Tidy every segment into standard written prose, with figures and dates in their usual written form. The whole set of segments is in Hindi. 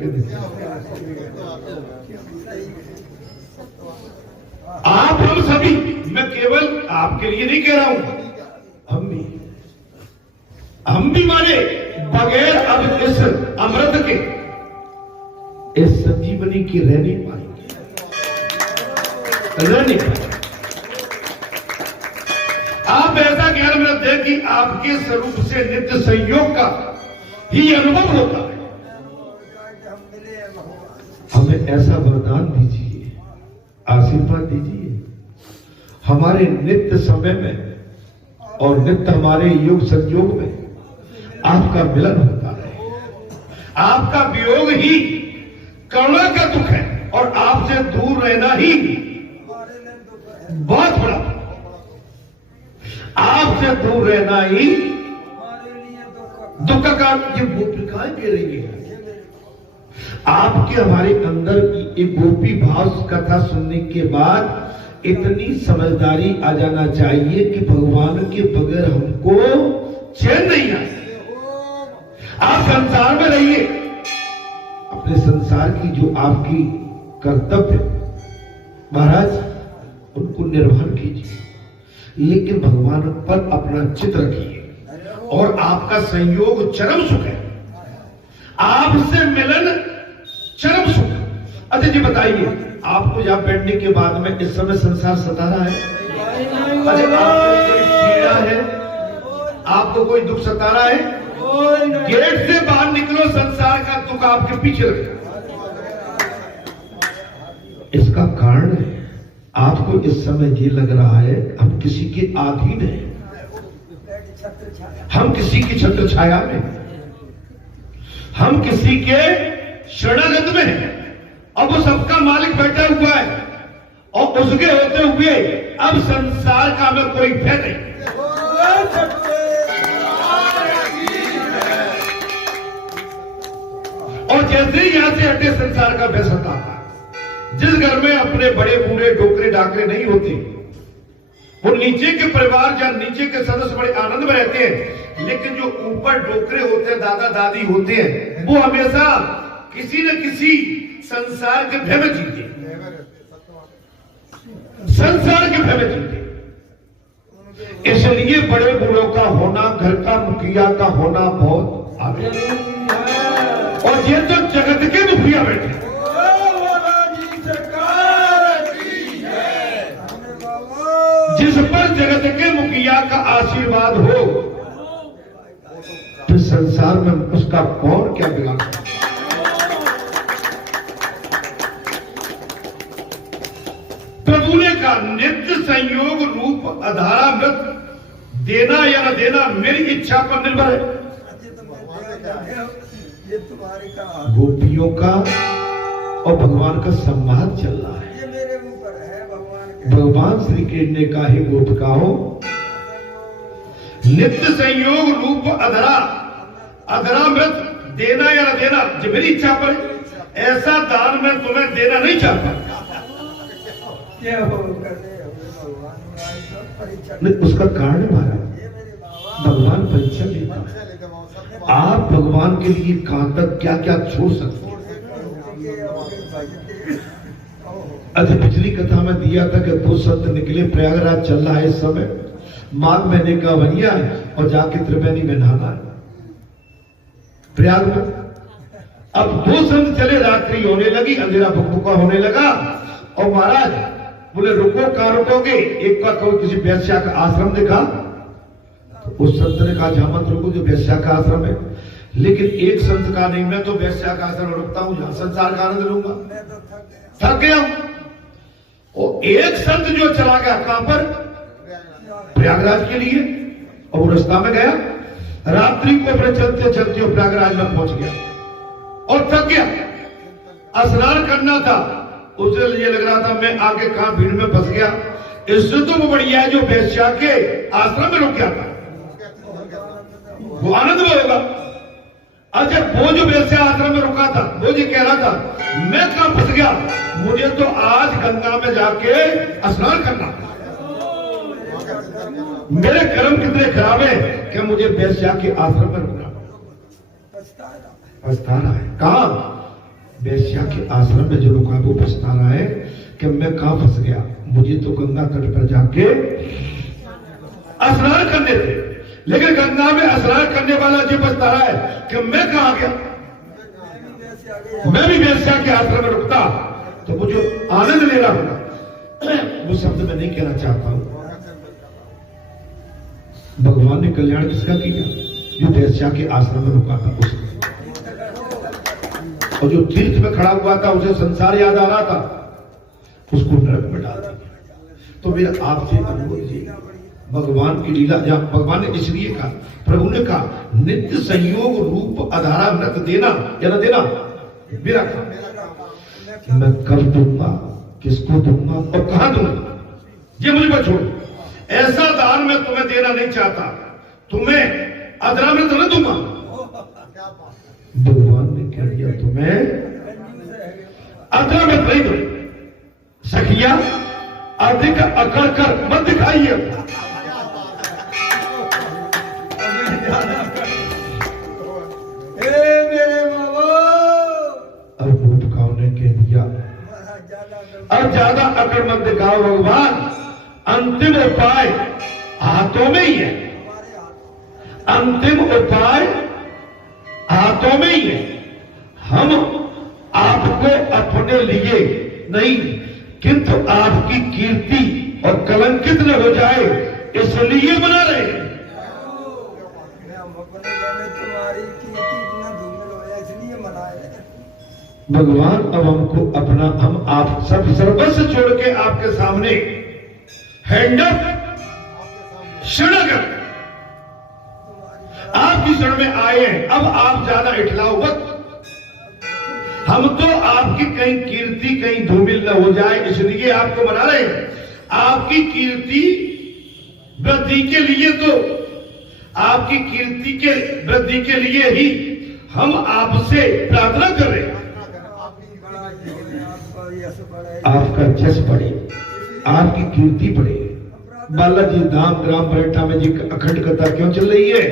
करके देते। आप हम सभी, मैं केवल आपके लिए नहीं कह रहा हूं, हम भी माने बगैर अब इस अमृत के, इस संजीवनी की रह नहीं पाएंगे, रह नहीं पाएंगे। आप ऐसा ज्ञान में दें कि आपके स्वरूप से नित्य संयोग का ही अनुभव होता है। हमें ऐसा वरदान दीजिए, आशीर्वाद दीजिए, हमारे नित्य समय में और नित्य हमारे योग संयोग में आपका मिलन होता है। आपका वियोग ही करुणा का दुख है और आपसे दूर रहना ही बहुत बड़ा, आपसे दूर रहना ही दुख का। ये गोपिकाएं कह रही है, आपके हमारे अंदर की एक गोपी भाव कथा सुनने के बाद इतनी समझदारी आ जाना चाहिए कि भगवान के बगैर हमको चैन नहीं आए। आप संसार में रहिए, अपने संसार की जो आपकी कर्तव्य महाराज उनको निर्वहन कीजिए, लेकिन भगवान पर अपना चित्त रखिए और आपका संयोग चरम सुख है, आपसे मिलन चरम सुख। अच्छा जी बताइए, आपको यहां बैठने के बाद में इस समय संसार सता रहा है? अच्छा आपको कोई पीड़ा है, आपको कोई दुख सता रहा है? गेट से बाहर निकलो, संसार का दुख आपके पीछे रखा। इसका कारण है आपको इस समय ये लग रहा है हम किसी के अधीन हैं, हम किसी की छत्र छाया में, हम किसी के शरणागत में हैं। अब वो सबका मालिक बैठा हुआ है और उसके होते हुए अब संसार का हमें कोई भय नहीं। और जैसे ही यहां से हटे संसार का भय सता है। जिस घर में अपने बड़े बूढ़े डोकरे डाकरे नहीं होते, वो नीचे के परिवार या नीचे के सदस्य बड़े आनंद में रहते हैं, लेकिन जो ऊपर डोकरे होते हैं, दादा दादी होते हैं, वो हमेशा किसी न किसी संसार के भय में जीते, संसार के भय में जीते। इसलिए बड़े बूढ़ों का होना, घर का मुखिया का होना बहुत आवश्यक है। और ये तो जगत के मुखिया बैठे, जिस पर जगत के मुखिया का आशीर्वाद हो, तो संसार में उसका कौन क्या बिगाड़ सकता है? प्रभु ने कहा नित्य संयोग रूप अधारामृत देना या न देना मेरी इच्छा पर निर्भर है। गोपियों का और भगवान का संवाद चल रहा है। भगवान श्री कृष्ण ने कहा है गोपिकाओं, नित्य संयोग रूप अधरामृत देना या न देना जो मेरी इच्छा पर, ऐसा दान मैं तुम्हें देना नहीं चाहता। नहीं, उसका कारण हमारा भगवान परीक्षा लेता है। आप भगवान के लिए कहां तक क्या क्या छोड़ सकते हैं। अच्छा पिछली कथा में दिया था कि दो संत निकले, प्रयागराज चल रहा है इस समय, माघ महीने का भैया और जाके त्रिवेणी में नहाना है प्रयाग में। अब दो संत चले, रात्रि होने लगी, अंधेरा भुकभुका होने लगा और महाराज बोले रुको, कहां रुकोगे? एक का कोई किसी वैश्या का आश्रम देखा, तो उस संत ने कहा जहां मत रुको जो वैश्या का आश्रम है। लेकिन एक संत का नहीं, मैं तो वैश्या का आश्रम रुकता हूं, जहां संसार का आनंद लूंगा, थक गया हूं। और एक संत जो चला गया कहां पर? प्रयागराज के लिए, और वो रास्ता में गया, रात्रि को अपने चलते चलते वो प्रयागराज में पहुंच गया और थक गया। स्नान करना था, उसे ये लग रहा था मैं आगे कहां भीड़ में फंस गया, इससे तो वो बढ़िया है जो वैश्या के आश्रम में रुक गया था, वो आनंद में होगा। अच्छा वो जो वैश्या आश्रम में रुका था, वो ये कह रहा था मैं कहां फंस गया, मुझे तो आज गंगा में जाके स्नान करना, मेरे कर्म कितने खराब है कि मुझे वैश्या के आश्रम में रुकना पछता रहा है। कहां? वेश्या के आश्रम में जो रुका वो पछता रहा है कि मैं कहां फंस गया, मुझे तो गंगा तट पर जाके स्नान करने थे, लेकिन गंगा में स्नान करने वाला जो पछता रहा है कि मैं कहां गया, मैं भी वेश्या के आश्रम में रुकता तो मुझे आनंद ले रहा होगा। वो शब्द मैं नहीं कहना चाहता हूं। भगवान ने कल्याण किसका किया? जो वेश्या के आश्रम में रुका था उसका, और जो तीर्थ में खड़ा हुआ था उसे संसार याद आ रहा था, उसको नरक में डाल दिया। तो मेरा आपसे अनुरोध जी, भगवान की लीला, जहां भगवान ने इसलिए कहा, प्रभु ने कहा नित्य संयोग रूप आधारा नत देना या न देना मेरा काम, मैं कब दूंगा, किसको दूंगा और कहां दूंगा, ये मुझे मत छोड़ो। ऐसा दान मैं तुम्हें देना नहीं चाहता, तुम्हें अधरामृत न दूंगा। भगवान ने कह दिया तुम्हें अधरामृत नहीं दो। सखिया अधिक अकड़ कर मत दिखाइए। अब भूतकाओं ने कह दिया अब ज्यादा अकड़ मत दिखाओ भगवान, अंतिम उपाय हाथों में ही है, अंतिम उपाय हाथों में ही है। हम आपको अपने लिए नहीं किंतु आपकी कीर्ति और कलंकित न हो जाए इसलिए बना रहे हैं। भगवान अब हमको अपना, हम आप सब सर्वस्व छोड़ के आपके सामने हैंड अप शरणगत आपकी शरण में आए हैं। अब आप ज्यादा इठलाओ मत, हम तो आपकी कहीं कीर्ति कहीं धूमिल न हो जाए इसलिए आपको बना रहे हैं। आपकी कीर्ति वृद्धि के लिए, तो आपकी कीर्ति के वृद्धि के लिए ही हम आपसे प्रार्थना कर रहे हैं। आपका जस बढ़े, आपकी कीर्ति बढ़े। बालाजी धाम ग्राम बरेटा में जी अखंड कथा क्यों चल रही है?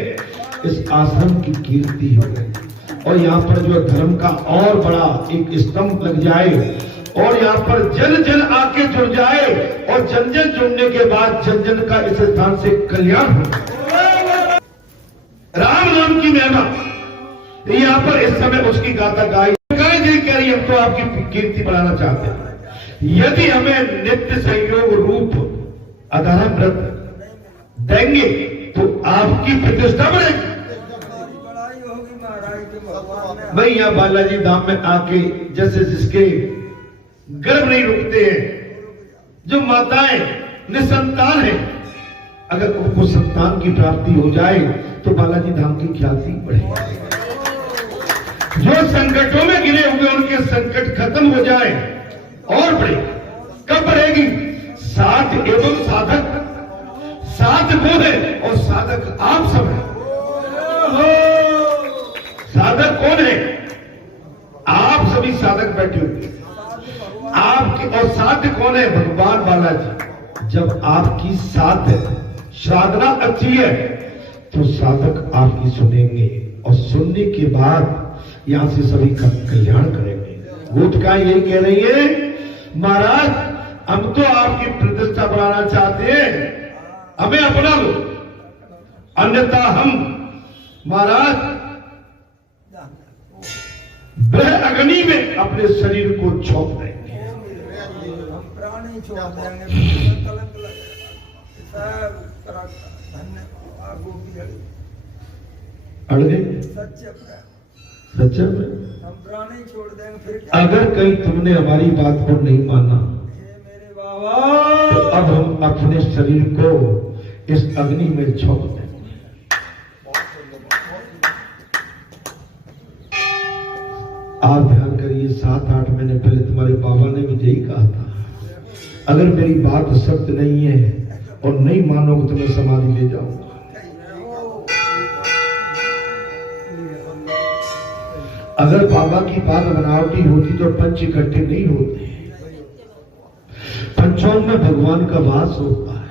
इस आश्रम की कीर्ति हो गई, और यहाँ पर जो धर्म का और बड़ा एक स्तंभ लग जाए, और यहाँ पर जन जन आके जुड़ जाए, और जन जन जुड़ने के बाद जन जन का इस स्थान से कल्याण हो। राम नाम की महिमा यहाँ पर इस समय उसकी गाथा गाई जी कह रही, हम तो आपकी कीर्ति बढ़ाना चाहते हैं। यदि हमें नित्य संयोग रूप अधरामृत देंगे तो आपकी प्रतिष्ठा बढ़ेगी। भाई यहाँ बालाजी धाम में आके जैसे जिसके गर्भ नहीं रुकते हैं, जो माताएं निसंतान हैं, अगर उनको संतान की प्राप्ति हो जाए तो बालाजी धाम की ख्याति बढ़ेगी। जो संकटों में गिरे हुए उनके संकट खत्म हो जाए और बढ़े। कब बढ़ेगी? साध एवं साधक, साध वो है और साधक आप सब है। साधक कौन है? आप सभी साधक बैठे हुए आपके, और साध्य कौन है? भगवान बालाजी। जब आपकी साध्य साधना अच्छी है तो साधक आपकी सुनेंगे, और सुनने के बाद यहां से सभी का कल्याण करेंगे। भूतका यही कह रही है, महाराज हम तो आपकी प्रतिष्ठा बढ़ाना चाहते हैं, हमें अपना लो, अन्यथा हम महाराज ब्रह अग्नि में अपने शरीर को झोंक देंगे। हम प्राणी छोड़ देंगे, कलंक अड़ गए सच्चा में। हम प्राणी छोड़ देंगे फिर क्या? अगर कहीं तुमने हमारी बात को नहीं माना मेरे बाबा, तो अब हम अपने शरीर को इस अग्नि में झोंक देंगे। आप ध्यान करिए, 7-8 महीने पहले तुम्हारे बाबा ने मुझे यही कहा था, अगर मेरी बात सत्य नहीं है और नहीं मानोगे तो मैं समाधि ले जाऊंगा। अगर बाबा की बात बनावटी होती तो पंच इकट्ठे नहीं होते। पंचों में भगवान का वास होता है,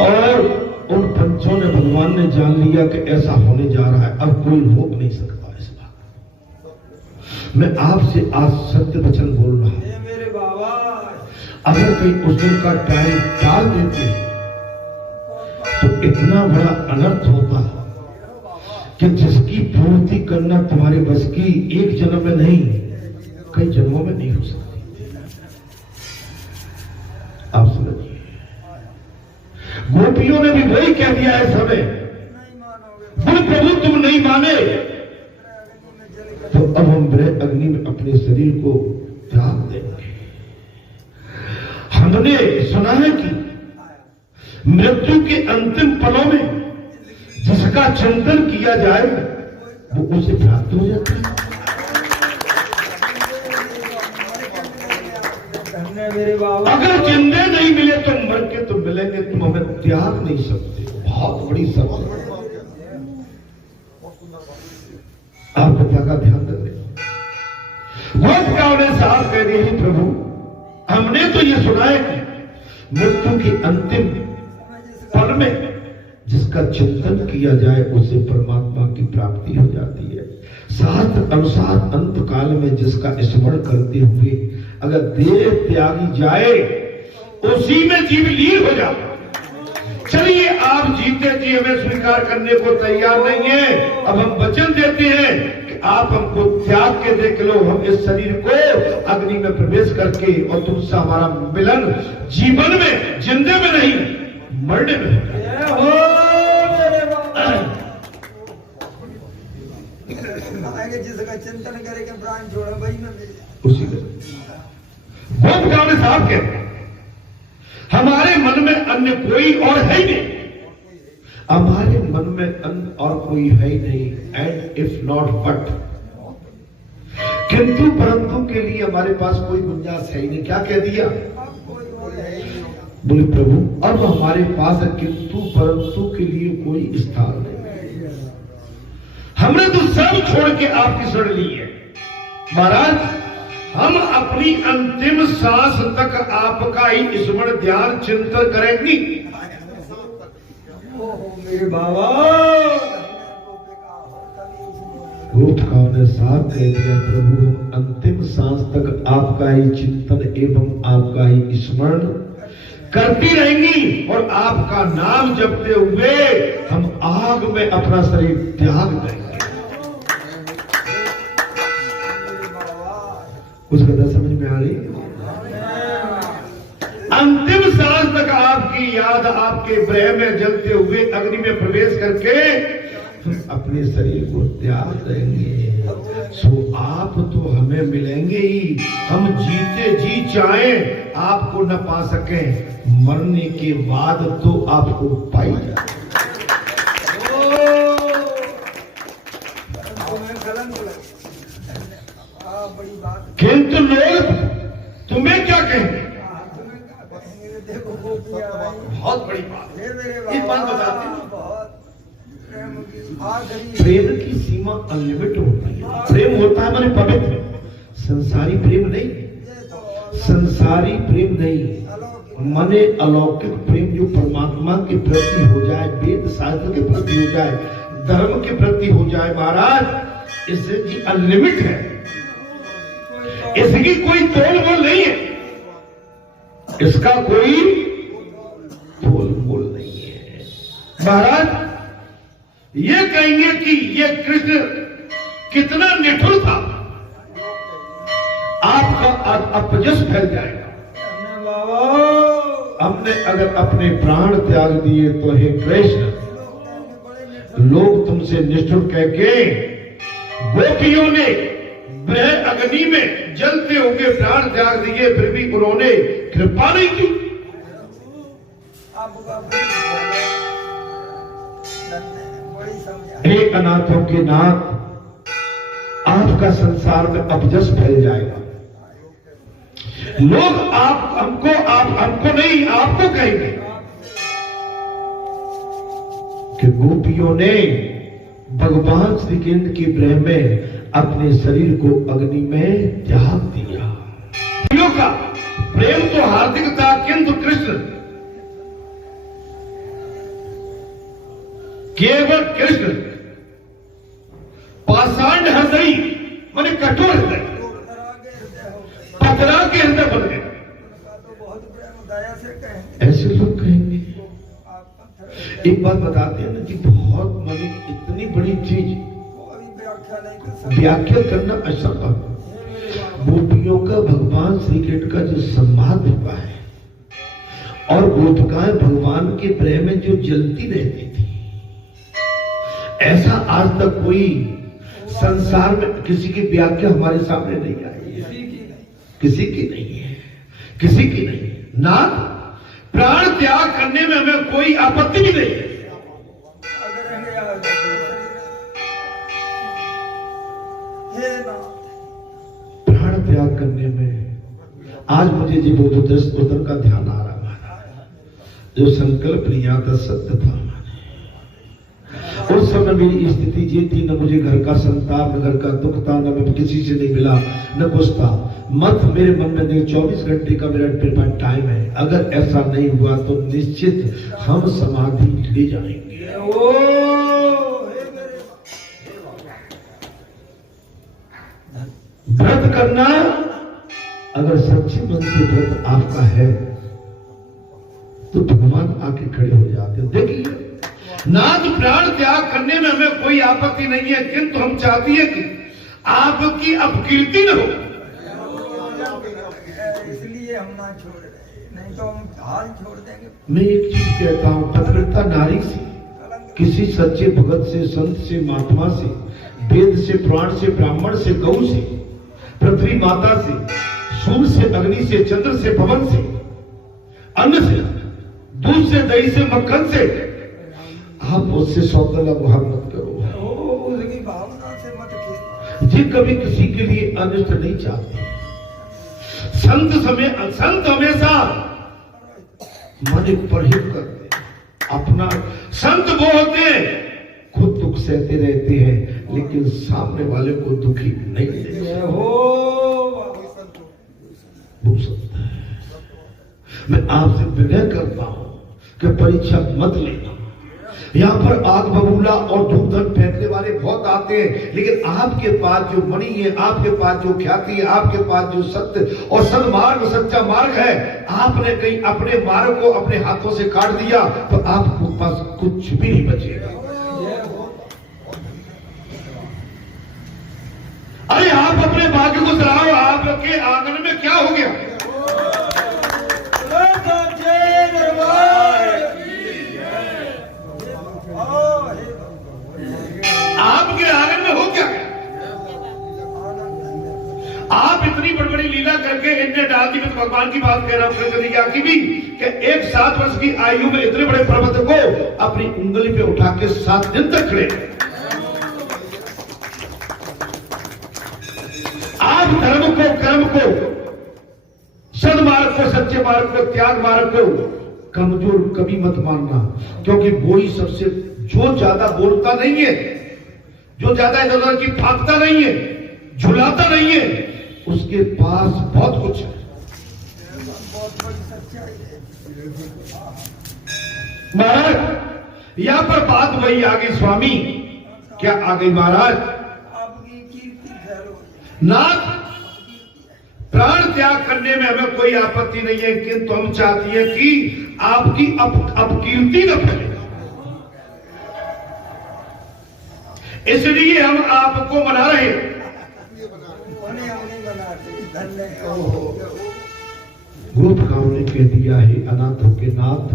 और उन पंचों ने, भगवान ने जान लिया कि ऐसा होने जा रहा है, अब कोई रोक नहीं सकता इस बात। मैं आपसे आज सत्य वचन बोल रहा हूं। ये मेरे बाबा अगर कहीं उस दिन का टाइम टाल देते तो इतना बड़ा अनर्थ होता कि जिसकी पूर्ति करना तुम्हारे बस की एक जन्म में नहीं, कई जन्मों में नहीं हो सकती। आप समझिए, गोपियों ने भी वही कह दिया है समय, नहीं मानोगे बोले प्रभु तुम नहीं माने तो अब हम ब्रह्म अग्नि में अपने शरीर को त्याग देंगे। हमने सुना है कि मृत्यु के अंतिम पलों में जिसका चिंतन किया जाए वो उसे प्राप्त हो जाता है। धन्य मेरे बाबा अगर जिंदे नहीं मिले तो मर के तो मिलेंगे, तुम हमें त्याग नहीं सकते। बहुत बड़ी सत्य, आप कथा का ध्यान रखें। बहुत कावड़े साहब कह रहे हैं प्रभु हमने तो ये सुना है कि मृत्यु के अंतिम पल में जिसका चिंतन किया जाए उसे परमात्मा की प्राप्ति हो जाती है। शास्त्र अनुसार अंत काल में जिसका स्मरण करते हुए अगर देह त्यागी जाए उसी में जीव लीन हो जाता। चलिए आप जीते जी हमें स्वीकार करने को तैयार नहीं है, अब हम वचन देते हैं कि आप हमको त्याग के देख लो, हम इस शरीर को अग्नि में प्रवेश करके और तुमसे हमारा मिलन जीवन में, जिंदे में नहीं मरने में हो मेरे बाबा आएंगे जिसका चिंतन करेंगे प्राण छोड़े वही में मिले। उसी में बहुत गाने साहब कहते हैं हमारे मन में अन्य कोई और है ही नहीं, हमारे मन में अन्य और कोई है ही नहीं। एंड इफ नॉट बट, किंतु परंतु के लिए हमारे पास कोई गुंजाइश है ही नहीं। क्या कह दिया? बोले प्रभु अब हमारे पास किंतु परंतु के लिए कोई स्थान नहीं। हमने तो सब छोड़ के आपकी शरण ली है महाराज। हम अपनी अंतिम सांस तक आपका ही स्मरण ध्यान चिंतन करेंगे। मेरे बाबा रूप ने साथ कह दिया प्रभु हम अंतिम सांस तक आपका ही चिंतन एवं आपका ही स्मरण करती रहेंगी और आपका नाम जपते हुए हम आग में अपना शरीर त्याग देंगे। उस कथा समझ में आ रही? अंतिम सांस तक आपकी याद आपके ब्रह में जलते हुए अग्नि में प्रवेश करके हम अपने शरीर को त्याग देंगे। सो आप तो हमें मिलेंगे ही, हम जीते जी चाहें आपको न पा सकें, मरने के बाद तो आपको पाई जाए। किंतु लोग तुम्हें क्या कहेंगे? बहुत बड़ी बात है, एक बात बताते हैं। प्रेम की सीमा अनलिमिटेड होती है। प्रेम होता है माने पवित्र, संसारी प्रेम नहीं, संसारी प्रेम नहीं, माने अलौकिक प्रेम जो परमात्मा के प्रति हो जाए, वेद शास्त्र के प्रति हो जाए, धर्म के प्रति हो जाए महाराज, इसकी अनलिमिटेड है, इसकी कोई तोल मोल नहीं है, इसका कोई तोल मोल नहीं है महाराज। ये कहेंगे कि ये कृष्ण कितना निठुर था, आपका अपजस फैल जाएगा। हमने अगर अपने प्राण त्याग दिए तो हे कृष्ण, लोग तुमसे निष्ठुर कह के, गोपियों ने ब्रह्म अग्नि में जलते हुए प्राण त्याग दिए, फिर भी उन्होंने कृपा नहीं की। हे अनाथों के नाथ, आपका संसार में अपजस फैल जाएगा। लोग आप हमको नहीं आपको कहेंगे कि गोपियों ने भगवान श्री कृष्ण के प्रेम में अपने शरीर को अग्नि में त्याग दिया। गोपियों का प्रेम तो हार्दिक था, किंतु कृष्ण केवल कृष्ण पाषाण हृदयी माने कठोर हृदय, पथरा के हृदय हो गए। पथरा के हृदय बन गए। उनका तो बहुत प्रेम दया से कहेंगे, ऐसे लोग कहेंगे। आप पत्थर एक बात बताते हैं ना कि बहुत माने इतनी बड़ी चीज कोई व्याख्या नहीं कर सकता। व्याख्या करना असंभव। हे मेरे बाबा, गोपियों का भगवान श्री कृष्ण का जो सम्मान हुआ है और गोपिकाएं भगवान के प्रेम में जो जलती रहती थी, ऐसा आज तक कोई संसार में किसी की व्याख्या हमारे सामने नहीं आई है। किसी की नहीं। किसी की नहीं है, किसी की नहीं है। नाथ, प्राण त्याग करने में हमें कोई आपत्ति भी नहीं है। अगर हमें याद है, हे नाथ, प्राण त्याग करने में आज मुझे जी बोधोदस्त उधर का ध्यान आ रहा है, जो संकल्प लिया था सत्य था। उस समय मेरी स्थिति ये थी, न मुझे घर का संताप, न घर का दुख था, न मैं किसी से नहीं मिला, न कुछ था। मत मेरे मन में नहीं, 24 घंटे का मेरा टाइम है। अगर ऐसा नहीं हुआ तो निश्चित हम समाधि ले जाएंगे। ओ हे मेरे व्रत करना, अगर सच्चे मन से व्रत आपका है तो भगवान आके खड़े हो जाते। देखिए नाथ, प्राण त्याग करने में हमें कोई आपत्ति नहीं है, किंतु हम चाहती है कि आपकी अपकीर्ति न हो। इसलिए हम ना छोड़ रहे, नहीं तो हम हाल छोड़ देंगे। मैं एक चीज कहता हूं, पतिव्रता नारी से, किसी सच्चे भगत से, संत से, महात्मा से, वेद से, पुराण से, ब्राह्मण से, गौ से, पृथ्वी माता से, सूर्य से, अग्नि से, चंद्र से, पवन से, अन्न से, दूध से, दही से, मक्खन से, आप उससे सौदा गुहार मत करो। उसकी भावना से मत खेलो। जी कभी किसी के लिए अनिष्ट नहीं चाहते। संत हमेशा मन परहेज करते हैं। अपना संत वो होते हैं, खुद दुख सहते रहते हैं, लेकिन सामने वाले को दुखी नहीं देते। वो संत है। मैं आपसे विनय करता हूं कि परीक्षा मत लेना। यहाँ पर आग बबूला और धूप धन फेंकने वाले बहुत आते हैं, लेकिन आपके पास जो मणि है, आपके पास जो ख्याति है, आपके पास जो सत्य और सन्मार्ग, सच्चा मार्ग है, आपने कहीं अपने मार्ग को अपने हाथों से काट दिया तो आपके पास कुछ भी नहीं बचेगा। अरे आप अपने भाग्य को सराहो, आपके आंगन में क्या हो गया? आपके आनंद में हो क्या? आप इतनी बड़ी बड़ी लीला करके इनने डाल दी। मैं भगवान की बात कह रहा हूं, कृष्ण की भी, कि एक 7 वर्ष की आयु में इतने बड़े पर्वत को अपनी उंगली पे उठा के 7 दिन तक खड़े। आप धर्म को, कर्म को, सन्मार्ग को, सच्चे मार्ग को, त्याग मार्ग को कमजोर कभी मत मानना, क्योंकि वो ही सबसे, जो ज्यादा बोलता नहीं है, जो ज्यादा इधर उधर की भागता नहीं है, झुलाता नहीं है, उसके पास बहुत कुछ है। बहुत बड़ी सच्चाई है महाराज। यहां पर बात वही आ गई स्वामी। क्या आ गई महाराज? आपकी कीर्ति फैलो। नाथ, प्राण त्याग करने में हमें कोई आपत्ति नहीं है, किंतु हम चाहती है कि आपकी अपकीर्ति न फैले, इसलिए हम आपको मना रहे हैं। गोपिकाओं ने कह दिया है, अनाथों के नाथ,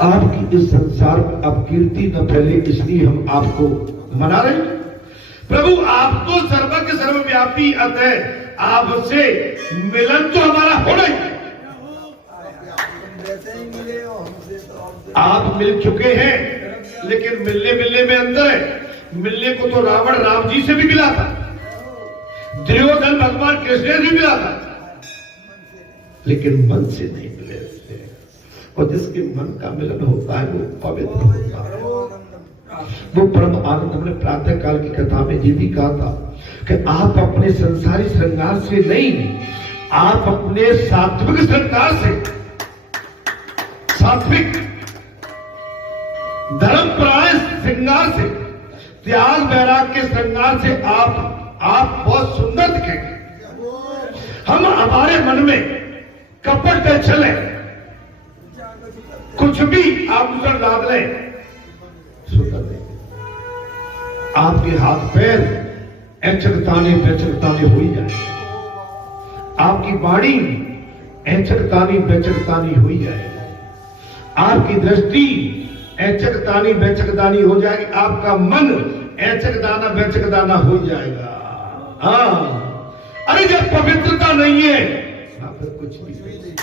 आपकी इस संसार में अपकीर्ति न फैले, इसलिए हम आपको मना रहे हैं। प्रभु, आप तो सर्वज्ञ सर्वव्यापी, अतः आपसे मिलन तो हमारा होना ही। आप मिल चुके हैं, लेकिन मिलने में अंतर है। मिलने को तो रावण राम जी से भी मिला था, दुर्योधन भगवान कृष्ण से भी मिला था, लेकिन मन से नहीं मिले थे। और जिसके मन का मिलन होता है वो पवित्र होता है, वो परम आनंद। हमने प्रातः काल की कथा में ये भी कहा था कि आप अपने संसारी श्रृंगार से नहीं, आप अपने सात्विक श्रृंगार से, सात्विक धर्मपरायण श्रृंगार से, त्याग वैराग के श्रृंगार से आप सकेंगे। हम हमारे मन में कपट चले, कुछ भी आभूषण लाद ले, सुधर देंगे। आपके हाथ पैर ऐचकताने बेचकताने हो ही जाए, आपकी वाणी ऐचकतानी बेचकतानी हो ही जाएगी, आपकी दृष्टि ऐचकतानी बेचकतानी हो जाएगी, आपका मन ऐचकदाना बेचकदाना हो जाएगा। हाँ, अरे जब पवित्रता नहीं है वहां पर कुछ भी नहीं।